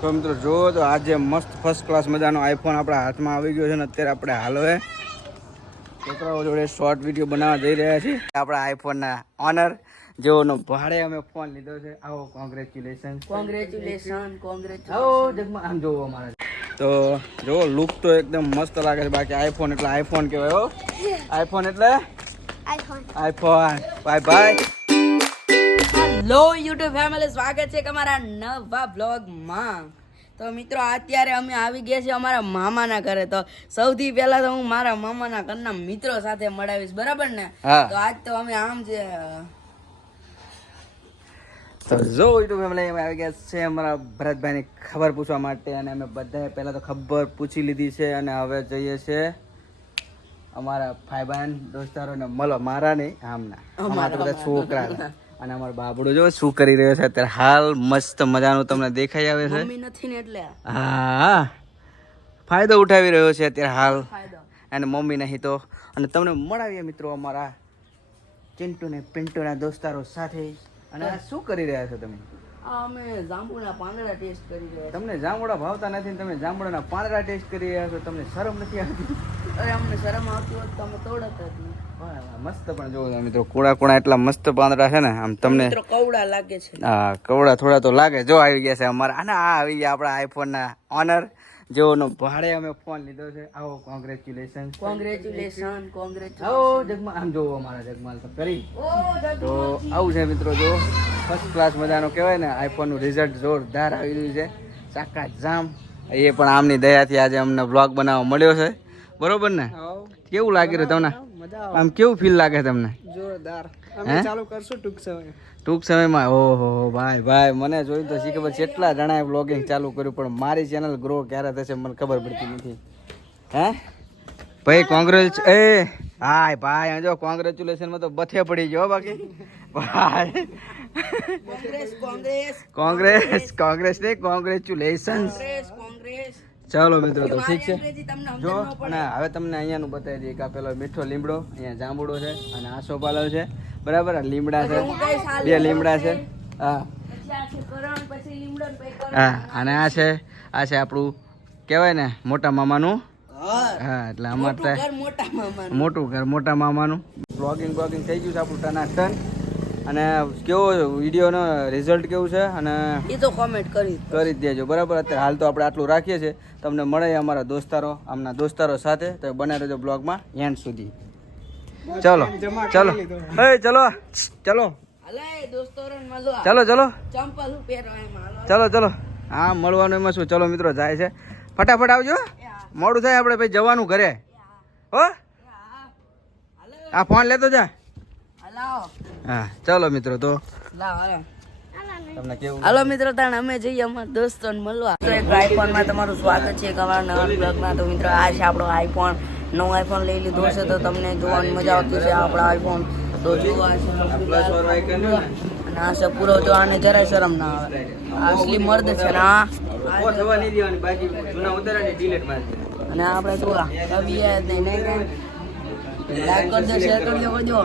તો મિત્રો જુઓ તો આજે મસ્ત ફર્સ્ટ ક્લાસ મજાનો આઈફોન આપણા હાથમાં આવી ગયો છે ને અત્યારે આપણે હાલવે. છોકરાઓ જોડે શોર્ટ વીડિયો બનાવવા જઈ રહ્યા છીએ. આપણા આઈફોનના ઓનર જેઓનો ભાડે અમે ફોન લીધો છે. આવો કોંગ્રેચ્યુલેશન કોંગ્રેચ્યુલેશન કોંગ્રેચ્યુલેશન આમ જોવો અમારે. તો જો લુક તો એકદમ મસ્ત લાગે છે. બાકી આઈફોન એટલે આઈફોન કહેવાય આઈફોન એટલે? IPhone bye bye hello YouTube family સ્વાગત છે તમારા નવા બ્લોગમાં તો મિત્રો અત્યારે અમે આવી ગયા છીએ અમારા મામાના ઘરે. તો સૌથી પહેલા તો હું મારા મામાના ઘરના મિત્રો સાથે મળાવીશ બરાબર ને? તો આજ તો અમે આમ છે તો જો યુટ્યુબ ફેમિલી અમે આવી ગયા છે અમારા ભરતભાઈની ખબર પૂછવા માટે અને અમે બધાએ પહેલાં તો ખબર પૂછી લીધી છે અને હવે જઈએ છે અમારા ભાઈબંધ દોસ્તારોને મળો મારા નહીં આમના. અમારા બધા છોકરા. અને અમારો બાબડો જો શું કરી રહ્યો છે? અત્યારે હાલ મસ્ત મજાનું તમને દેખાઈ આવે છે. મમ્મી નથી ને એટલે. હા. ફાયદો ઉઠાવી રહ્યો છે અત્યારે હાલ. ફાયદો. અને મમ્મી નહીં તો. અને તમને મળાવીએ મિત્રો અમારા ચિંટુ ને પિન્ટુના દોસ્તારો સાથે. અને શું કરી રહ્યા છો તમે? આ અમે જાંબુના પાંદડા ટેસ્ટ કરી રહ્યા તમને જાંબુડા ભાવતા નથી તમે જાંબુડાના પાંદડા ટેસ્ટ કરી રહ્યા છો. તમને શરમ નથી આવતી? અરે અમને શરમ આવતી હોત તો અમે તોડત જ નહીં મસ્ત પણ જોવો તમે મિત્રો કુડા કુડા એટલા મસ્ત પાંદડા છે ને આમ તમને કવડા લાગે છે. હા કવડા થોડા તો લાગે. જો આવી ગયા છે અમારા. અને આ આવી ગયા આપણા આઈફોનના ઓનર જેઓનો ભાડે અમે ફોન લીધો છે. આવો કોંગ્રેચ્યુલેશન કોંગ્રેચ્યુલેશન કોંગ્રેચ્યુલેશન આવો જગમાં આમ જોવો અમારા જગમાલ તો કરી. તો આવું છે મિત્રો જો ફર્સ્ટ ક્લાસ મજાનો કહેવાય ને આઈફોનનું રિઝલ્ટ જોરદાર આવી રહ્યું છે. ચાકા જામ એ પણ આમની દયાથી આજે અમને બ્લોગ બનાવવા મળ્યો છે. બરોબર ને? કેવું લાગી રહ્યું તમને? આમ કેવું ફીલ લાગે તમને? જોરદાર. હે? ચાલુ કરશું ટૂંક સમય ટૂંક સમયમાં? ઓહો ભાઈ ભાઈ મને જોયું તો શી ખબર કેટલા જણાએ બ્લોગિંગ ચાલુ કર્યું પણ મારી ચેનલ ગ્રો ક્યારે થશે મને ખબર પડતી નથી. હે? ભાઈ કોંગ્રેચ એ હાય ભાઈ જો કોંગ્રેચ્યુલેશનમાં તો બથે પડી ગયો બાકી. ભાઈ. કોંગ્રેસ કોંગ્રેસ કોંગ્રેસ કોંગ્રેસ નહીં કોંગ્રેચ્યુલેશન્સ કોંગ્રેસ કોંગ્રેસ ચાલો મિત્રો તો ઠીક છે. જો અને હવે તમને અહીંયાનું બતાવી દઈએ કે આ પેલો મીઠો લીમડો અહીંયા જાંબુડો છે અને આસો પાલો છે. બરાબર? આ લીમડા છે. બે લીમડા છે. હા. હા અને આ છે આ છે આપણું કહેવાય ને મોટા મામાનું? હા એટલે અમારે મોટું ઘર મોટા મામાનું. મોટું ઘર મોટા મામાનું. બ્લોગિંગ બ્લોગિંગ થઈ ગયું છે આપણું ટના ટન અને કેવો વિડીયોનો રિઝલ્ટ કેવું છે? અને એ તો કોમેન્ટ કરી કરી દેજો બરાબર? અત્યારે હાલ તો આપણે આટલું રાખીએ છીએ. તમને મળે અમારા દોસ્તારો આમના દોસ્તારો સાથે. તો બને રહેજો બ્લોગમાં એન્ડ સુધી. ચલો ચલો. હે ચલો. ચલો. ચલો ચલો. ચલો ચલો. હા મળવાનું એમાં શું? ચલો મિત્રો જાય છે. ફટાફટ આવજો મોડું થાય આપણે ભાઈ જવાનું ઘરે. હો. આ ફોન લેતો જા. હલાવો. હા ચાલો મિત્રો તો હાલો. મિત્રો તાણ અમે જઈએ અમારા દોસ્તોને મળવા. તો એક આઈફોનમાં તમારું સ્વાગત છે એક અમારા નવા બ્લોગમાં તો મિત્રો આ છે આપણો આઈફોન નવો આઈફોન લઈ લીધો છે તો તમને જોવાની મજા આવતી છે આપણો આઈફોન તો જો આ છે ના પૂરો જો આને જરાય શરમ ના આવે. અસલી મર્દ છે ને આ. અને આપણે જોવા. આ કવિ નહીં નહીં. લાઈક કરજો શેર કરજો કરજો.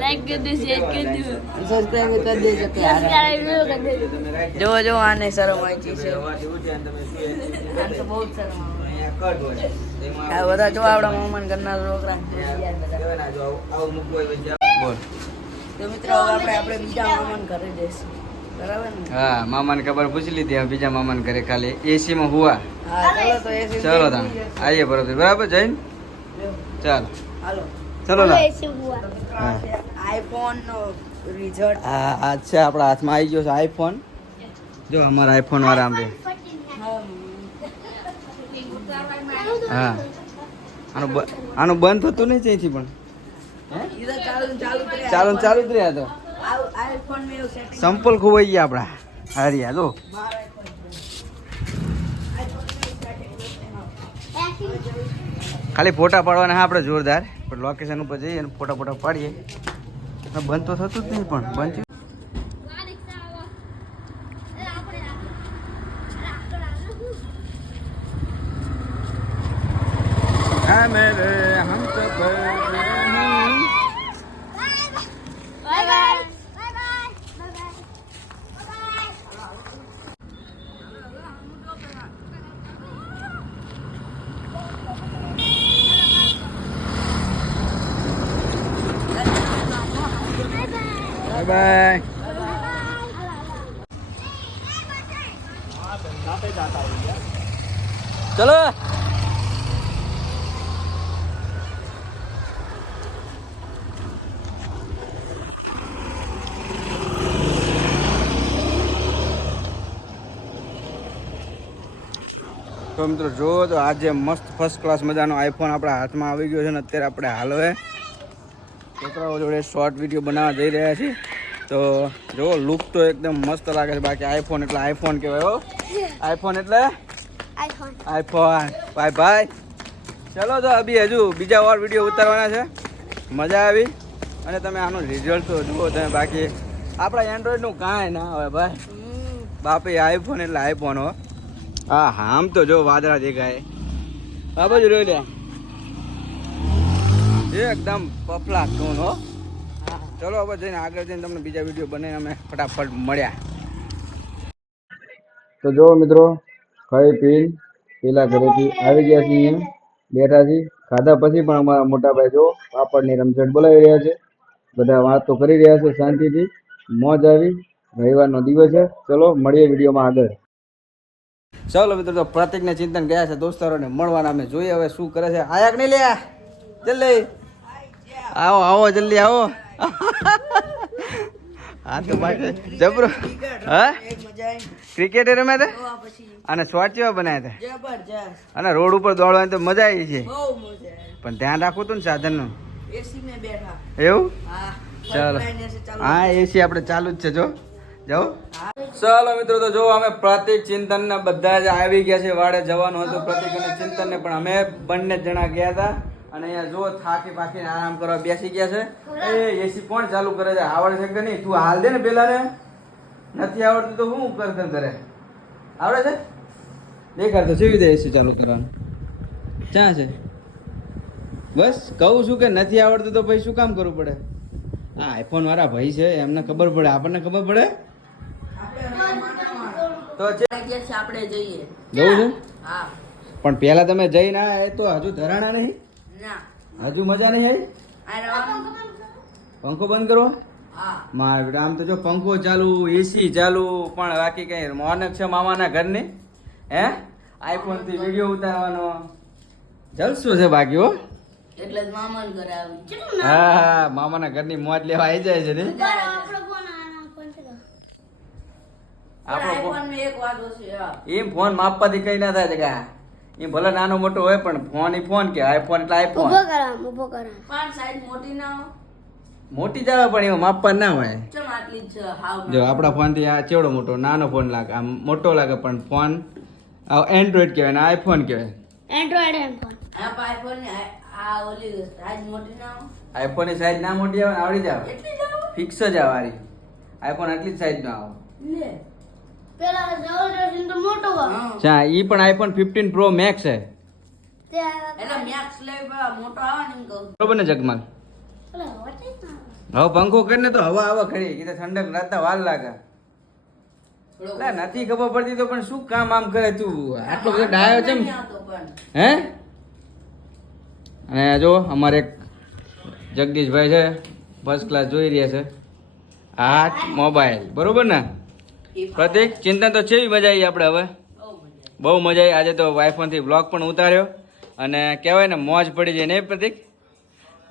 લાઈક કરી દો શેર કરી દો. સબસ્ક્રાઇબ કરી દેજો કે સબસ્ક્રાઇબ કરી જો જો આને શરમ આવી છે આને તો બહુ શરમ આ બધા જો આપણા મહેમાન કરનાર છોકરા. બોલ. તો મિત્રો આપણે આપણે બીજા મહેમાન ઘરે જઈશું. હા મામાને ખબર પૂછી લીધી બીજા મામાને ઘરે ખાલી એસી માં હુવા. હા ચાલો તો ચલો આવીએ બરોબર બરાબર જઈને? ચાલ. હાલો. ચલો આ છે આઈફોન નો રિઝલ્ટ હા આ છે આપણા હાથમાં. આવી ગયો છે આઈફોન જો અમારા આઈફોન વાળા આમ હા. આનું બ- આનું બંધ થતું નહીં ત્યાંથી પણ. ઈ તો ચાલુ ને ચાલુ જ ને રહ્યા તો. આ આઈફોન મેં સંપલ ખોવાઈ ગયા આપણા. હારી જો મારા આઈફોન ખાલી ફોટા પાડવાના હા, આપણે જોરદાર. પણ લોકેશન ઉપર જઈએ અને ફોટા ફોટા પાડીએ. બંધ તો થતું જ નહીં પણ, બંધ થયું. હા મેરે હમ સફર નહીં. Bye bye bye bye bye bye bye ચલો તો મિત્રો જો તો આજે મસ્ત ફર્સ્ટ ક્લાસ મજાનો આઈફોન આપણા હાથમાં આવી ગયો છે ને અત્યારે આપણે હાલવે છોકરાઓ જોડે શોર્ટ વીડિયો બનાવવા જઈ રહ્યા છીએ. તો જો લુક તો એકદમ મસ્ત લાગે છે. બાકી આઈફોન એટલે આઈફોન કહેવાય હો. આઈફોન એટલે? આઈફોન. ભાઈ ભાઈ ચલો તો અભી હજુ બીજા વાર વીડિયો ઉતારવાના છે. મજા આવી. અને તમે આનું રિઝલ્ટ તો જુઓ તમે બાકી. આપણા એન્ડ્રોઈડનું કાંઈ ના હોય ભાઈ. બાપે આઈફોન એટલે આઈફોન હો. હા આમ તો જો વાદળા દેખાય. આ જ રહ્યો લે. એકદમ પફલા ટૂન હો. ચલો હવે જઈને આગળ જઈને તમને બીજા વીડિયો બને અમે ફટાફટ મળ્યા. તો જો મિત્રો, ખાઈ પીન પેલા ઘરેથી આવી ગયા છીએ બેઠા છીએ ખાધા પછી પણ અમારા મોટાભાઈ જો પાપડની રમઝટ બોલાવી રહ્યા છે. બધા વાતો કરી રહ્યા છે શાંતિથી. મોજ આવી. રવિવારનો દિવસ છે. ચલો, મળીએ વિડીયોમાં આગળ. ચાલો મિત્રો, તો પ્રતિકને ચિંતન ગયા છે દોસ્તારોને મળવાના. અમે જોઈએ હવે શું કરે છે. આયા કે નહીં લે જલ્દી. આવો આવો, જલ્દી આવો. હા તો બાકી જબરો. હા? ક્રિકેટ રમે તે તો આ પછી અને શોર્ટ કેવા બનાવ્યા જબરજસ્ત. હતા અને રોડ ઉપર દોડવાની તો મજા આવી છે. બહુ મજા આવી. પણ ધ્યાન રાખવું હતું ને સાધનનું? એસી મેં એવું? હા. ચાલો. હા એસી આપણે ચાલુ જ છે જો. જાઓ. ચાલો મિત્રો તો જો અમે પ્રતિક ચિંતન ને બધા જ આવી ગયા છે. વાડે જવાનું હતું પ્રતિક અને ચિંતન ને પણ અમે બંને જ જણા ગયા હતા. અને અહીંયા જો થાકી પાકીને આરામ કરવા બેસી ગયા છે. એ એસી કોણ ચાલુ કરે છે? આવડે છે કે નહીં? તું હાલ દે ને પેલા ને. નથી આવડતું તો હું કર કર આવડે છે? દેખાડ તો કેવી રીતે એસી ચાલુ કરવાનું? ક્યાં છે? બસ કહું છું કે નથી આવડતું તો ભાઈ શું કામ કરવું પડે? હા આઈફોન વાળા ભાઈ છે એમને ખબર પડે. આપણને ખબર પડે? તો છે આપણે છે, આપણે જઈએ. જવું છે? હા. પણ પેલા તમે જઈ ના એ તો હજુ ધરાણા નહીં. હજુ મજા નહીં આવી? પંખો બંધ કરો. હા. માર બેટા આમ તો જો પંખો ચાલુ એસી ચાલુ પણ બાકી કઈ મોનક છે મામાના ઘરની? હે? આઈફોનથી વીડિયો ઉતારવાનો. જલસો છે બાકી હો. એટલે જ મામાન ઘરે આવી. હા હા મામાના ઘરની મોજ લેવા આવી જાય છે ને. આપણો ફોન- એક વાગો છે એમ ફોન માપવાથી કઈ ના થાય છે એમ ભલે નાનો મોટો હોય પણ ફોન ઈ ફોન કે આઈફોન એટલે આઈફોન પણ સાઈઝ મોટી ના હોય. મોટી જ આવે પણ એમાં માપવા ના હોય. ચમ આટલી જ હાવ જો આપણા ફોનથી આ ચેવડો મોટો નાનો ફોન લાગે. આમ મોટો લાગે પણ ફોન એન્ડ્રોઈડ કહેવાય ને આઈફોન કહેવાય. એન્ડ્રોઈડ આઈફોનની આ- આ ઓલી સાઈઝ મોટી ના હોય. આઈફોનની સાઈઝ ના મોટી આવે આવડી જ આવે. એટલી જ આવે? ફિક્સ જ આવે આઈફોન આટલી જ સાઈઝ નો આવે. લે. ચા ઈ પણ આઈફોન ફિફ્ટીન પ્રો મેક્સ છે. એટલે મેક્સ લઈ મોટો આવે ને બરોબર ને જગમાલ? હવે પંખો કરીને તો હવા આવે ખરી કીધે ઠંડક રાતના વાર લાગે. નથી ખબર પડતી તો પણ શું કામ આમ કરે તું? આટલો બધો ડાયો છે હે? અને જો અમારે એક જગદીશભાઈ છે ફર્સ્ટ ક્લાસ જોઈ રહ્યા છે. આ મોબાઈલ બરોબર ને? પ્રતિક, ચિંતન તો કેવી મજા આવી આપણે હવે. બહુ મજા આવી. આજે તો વાઈફોનથી બ્લોગ પણ ઉતાર્યો. અને કહેવાય ને, મોજ પડી જાય નહીં પ્રતિક?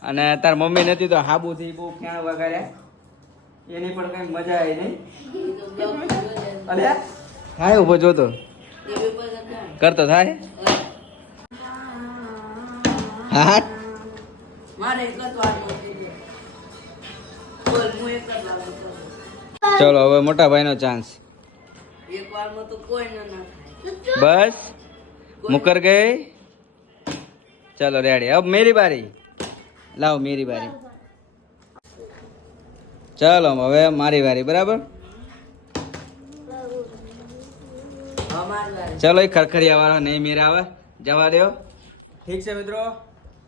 અને તાર મમ્મી નથી તો હાબુથી બહુ ક્યાં વગાડ્યા? એની પણ કંઈક મજા આવી નહીં? અરે થાય ઊભો જોતો. કરતો થાય? હા મારે એક જ વાર બોલ, હું એક જ વાર. ચાલો, હવે મોટા ભાઈનો ચાન્સ બસ? મુકર ગઈ? ચાલો રેડી હવે મેરી બારી. લાવ મેરી બારી. ચાલો, હવે મારી વારી બરાબર? ચાલો, એ ખરખરિયા આવવાનો નહીં મેરા આવે જવા દો ઠીક છે મિત્રો,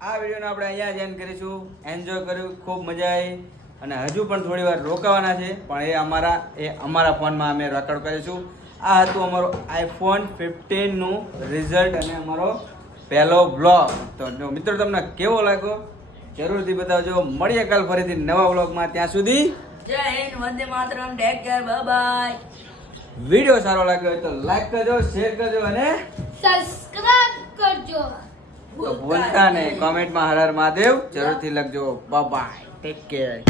આ વિડીયોને આપણે અહીંયા જ એન્ડ કરીશું. એન્જોય કર્યું, ખૂબ મજા આવી. અને હજુ પણ થોડી વાર રોકાવાના છે પણ એ અમારા એ અમારા ફોનમાં અમે રેકોર્ડ કરીશું. આ હતું અમારો આઈફોન ફિફ્ટીનનું રિઝલ્ટ અને અમારો પહેલો બ્લોગ તો જો મિત્રો તમને કેવો લાગ્યો જરૂરથી બતાવજો. મળીએ કાલ ફરીથી નવા બ્લોગમાં ત્યાં સુધી જય હિન્દ વંદે માતરમ take care bye bye. Video સારો લાગ્યો હોય તો લાઈક કરજો શેર કરજો અને સબસ્ક્રાઇબ કરજો. તો ભૂલતા નહીં. કોમેન્ટમાં હર હર મહાદેવ. જરૂરથી લખજો. Bye take care